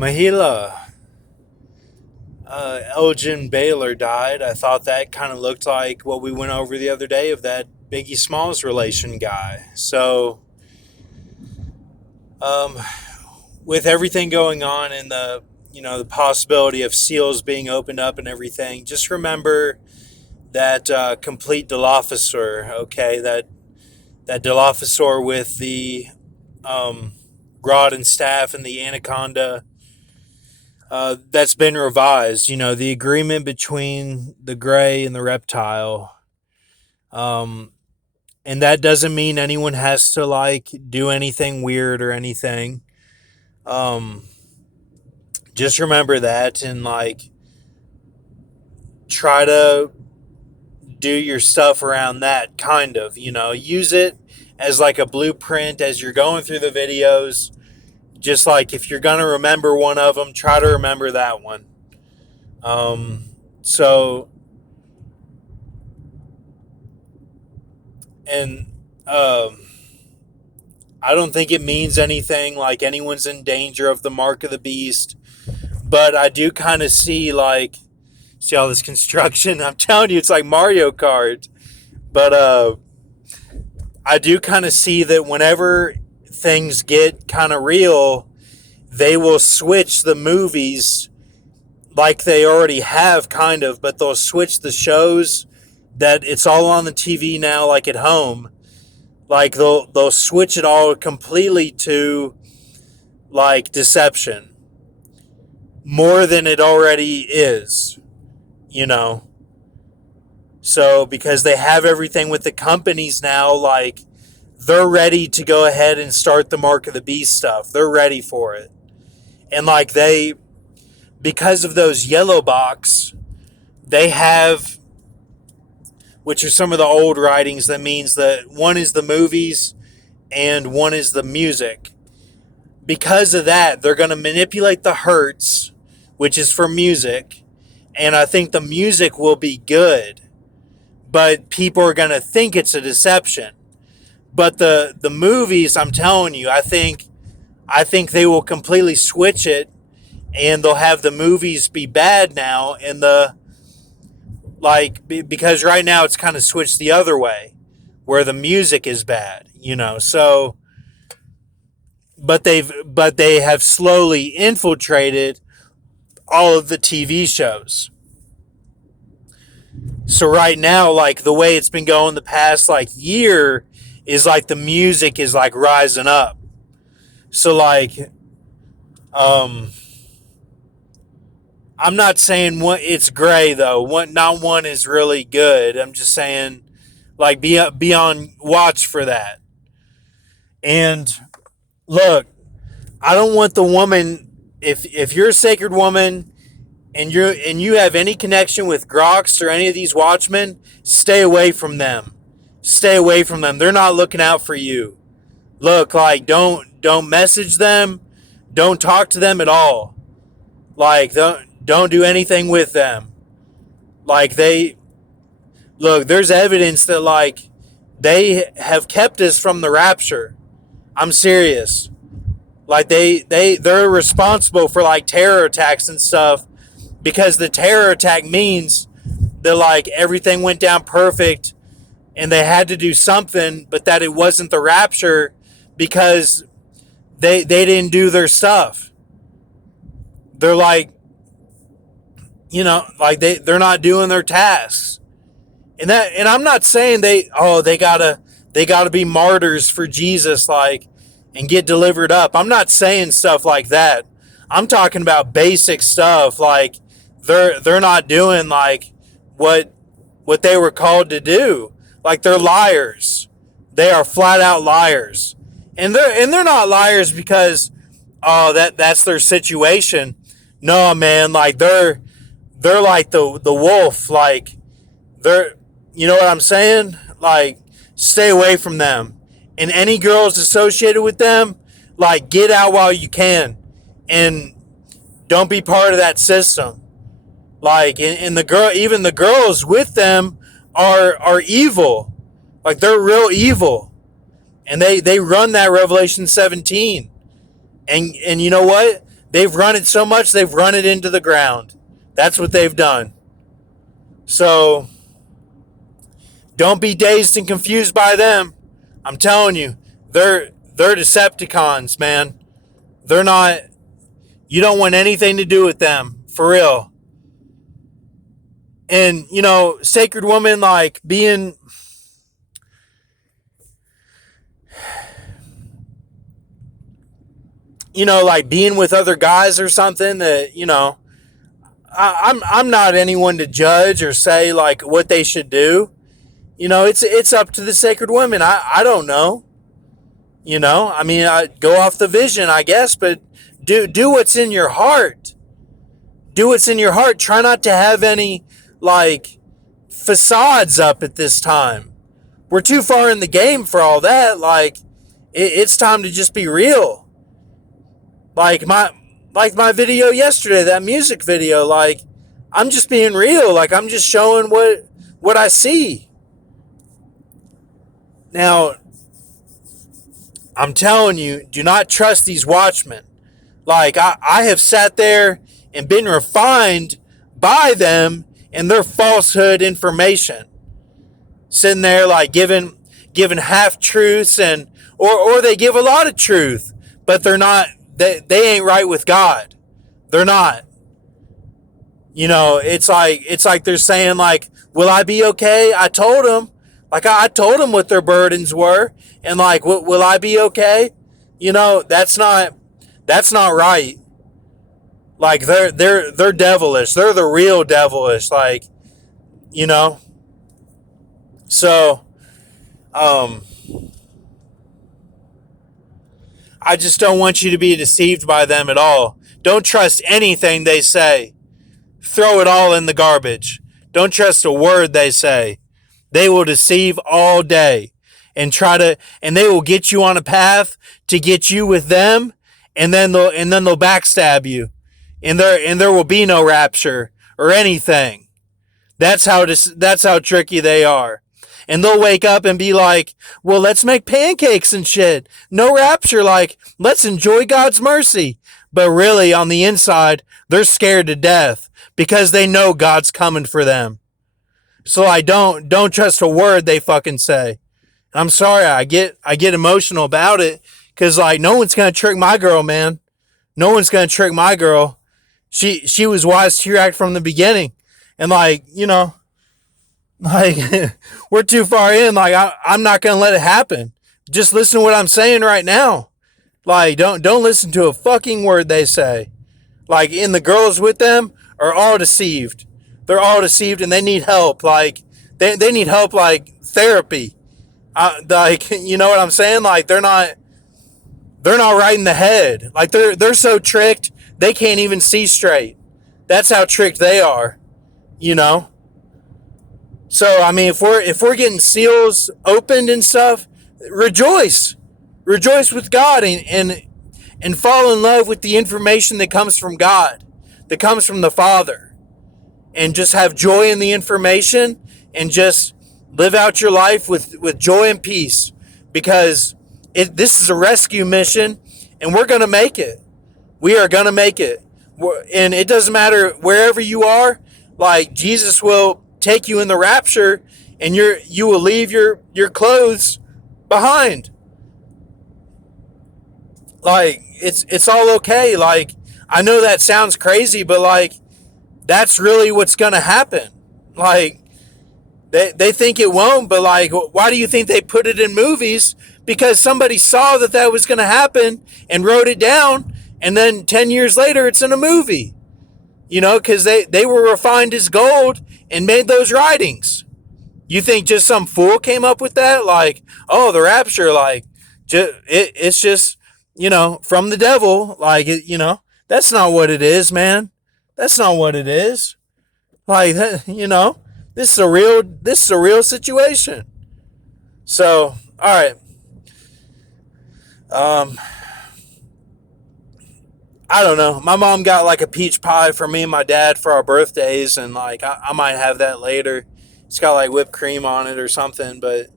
Mahila, Elgin Baylor died. I thought that kind of looked like what we went over the other day of that Biggie Smalls relation guy. So, um, with everything going on and the possibility of seals being opened up and everything, just remember that complete Dilophosaur, okay? That Dilophosaur with the um, rod and staff and the anaconda. That's been revised. The agreement between the gray and the reptile. Um, and that doesn't mean anyone has to do anything weird or anything. Um, just remember that and try to do your stuff around that kind of, use it as like a blueprint as you're going through the videos. Just like if you're going to remember one of them, try to remember that one. So, and I don't think it means anything like anyone's in danger of the mark of the beast, but I do kind of see all this construction. I'm telling you, it's like Mario Kart. But I do kind of see that whenever things get kind of real, they will switch the movies like they already have kind of, but they'll switch the shows that it's all on the TV now, like at home. Like they'll switch it all completely to like deception more than it already is, you know. So because they have everything with the companies now, like they're ready to go ahead and start the Mark of the Beast stuff. They're ready for it. And because of those yellow box, they have, which are some of the old writings, that means that one is the movies and one is the music. Because of that, they're going to manipulate the hertz, which is for music, and I think the music will be good, but people are going to think it's a deception. But the movies, I'm telling you, I think they will completely switch it, and they'll have the movies be bad now, and because right now it's kind of switched the other way, where the music is bad, So, but they have slowly infiltrated all of the TV shows. So right now, the way it's been going the past year is the music is rising up. So I'm not saying it's gray though. Not one is really good. I'm just saying be on watch for that. And look, I don't want the woman, if you're a sacred woman and you have any connection with Grox or any of these watchmen, stay away from them. Stay away from them. They're not looking out for you. Look, don't message them. Don't talk to them at all. Don't do anything with them. There's evidence that they have kept us from the rapture. I'm serious. They're responsible for terror attacks and stuff, because the terror attack means that everything went down perfect and they had to do something, but that it wasn't the rapture because they didn't do their stuff. They're they're not doing their tasks. And I'm not saying they gotta be martyrs for Jesus and get delivered up. I'm not saying stuff like that. I'm talking about basic stuff they're not doing what they were called to do. They're liars. They are flat out liars. And they're not liars because that's their situation. No, man, they're like the wolf. They're, you know what I'm saying? Stay away from them. And any girls associated with them, get out while you can. And don't be part of that system. And even the girls with them are evil. They're real evil. And they run that Revelation 17. And you know what? They've run it so much, they've run it into the ground. That's what they've done. So don't be dazed and confused by them. I'm telling you, they're Decepticons, man. They're not. You don't want anything to do with them, for real. And Sacred Woman, like being, like being with other guys or something that I'm not anyone to judge or say like what they should do. It's up to the Sacred Women. I don't know. I mean, I go off the vision, I guess, but do what's in your heart. Do what's in your heart. Try not to have any like facades up at this time. We're too far in the game for all that. Like it's time to just be real. Like my video yesterday, that music video, like I'm just being real. Like I'm just showing what I see. Now, I'm telling you, do not trust these watchmen. Like I have sat there and been refined by them and their falsehood information. Sitting there like giving half truths or they give a lot of truth, but they're not. They ain't right with God. They're not. It's like they're saying like, will I be okay? I told them. Like I told them what their burdens were, and like, will I be okay? That's not right. Like they're devilish. They're the real devilish. Like, So, I just don't want you to be deceived by them at all. Don't trust anything they say. Throw it all in the garbage. Don't trust a word they say. They will deceive all day and they will get you on a path to get you with them, and then they'll backstab you. And there will be no rapture or anything. That's how tricky they are. And they'll wake up and be like, well, let's make pancakes and shit. No rapture, like, let's enjoy God's mercy. But really, on the inside, they're scared to death because they know God's coming for them. So I don't trust a word they fucking say. I'm sorry, I get emotional about it because, like, no one's going to trick my girl, man. No one's going to trick my girl. She was wise to your act from the beginning. And, like, like, we're too far in. Like, I'm not going to let it happen. Just listen to what I'm saying right now. Like, don't listen to a fucking word they say. Like, and the girls with them are all deceived. They're all deceived and they need help. Like, they need help, like, therapy. Like, you know what I'm saying? Like, they're not right in the head. Like, they're so tricked, they can't even see straight. That's how tricked they are. So, I mean, if we're getting seals opened and stuff, rejoice with God and fall in love with the information that comes from God, that comes from the Father, and just have joy in the information and just live out your life with joy and peace, because this is a rescue mission and we're going to make it. We are going to make it. And it doesn't matter wherever you are, like Jesus will take you in the rapture and you will leave your clothes behind. Like, it's all okay. Like, I know that sounds crazy, but like, that's really what's going to happen. Like, they think it won't, but like, why do you think they put it in movies? Because somebody saw that was going to happen and wrote it down, and then 10 years later it's in a movie. Because they were refined as gold and made those writings. You think just some fool came up with that? Like, oh, the rapture, like, it's just, from the devil. Like, that's not what it is, man. That's not what it is. Like, this is a real situation. So, all right. I don't know. My mom got like a peach pie for me and my dad for our birthdays, and like I might have that later. It's got like whipped cream on it or something, but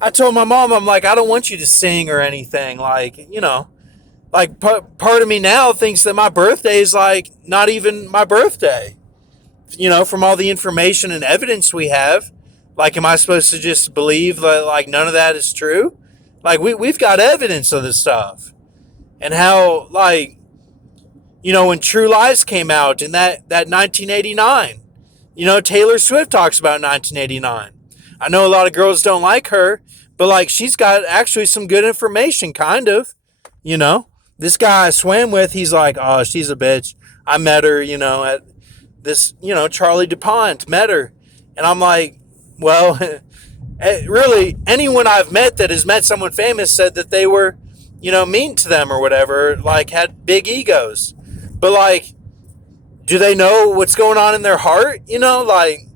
I told my mom, I'm like, I don't want you to sing or anything. Like, like part of me now thinks that my birthday is like not even my birthday. From all the information and evidence we have, like, am I supposed to just believe that like none of that is true? Like we've got evidence of this stuff, and how, like, when True Lies came out in that 1989, Taylor Swift talks about 1989. I know a lot of girls don't like her, but like she's got actually some good information, kind of. You know, this guy I swam with, he's like, oh, she's a bitch. I met her, at this, Charlie DuPont, met her. And I'm like, well, really, anyone I've met that has met someone famous said that they were, mean to them or whatever, like had big egos. But like, do they know what's going on in their heart? Like,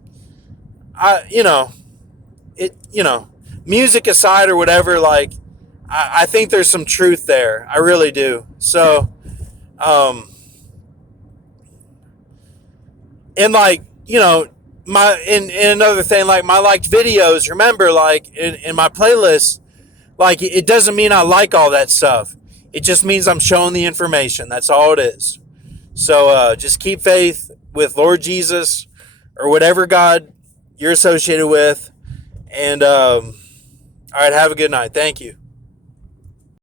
music aside or whatever, like, I think there's some truth there. I really do. So, and like, and another thing, like my liked videos, remember, like in my playlist, like it doesn't mean I like all that stuff. It just means I'm showing the information. That's all it is. So just keep faith with Lord Jesus or whatever God you're associated with. And all right, have a good night. Thank you.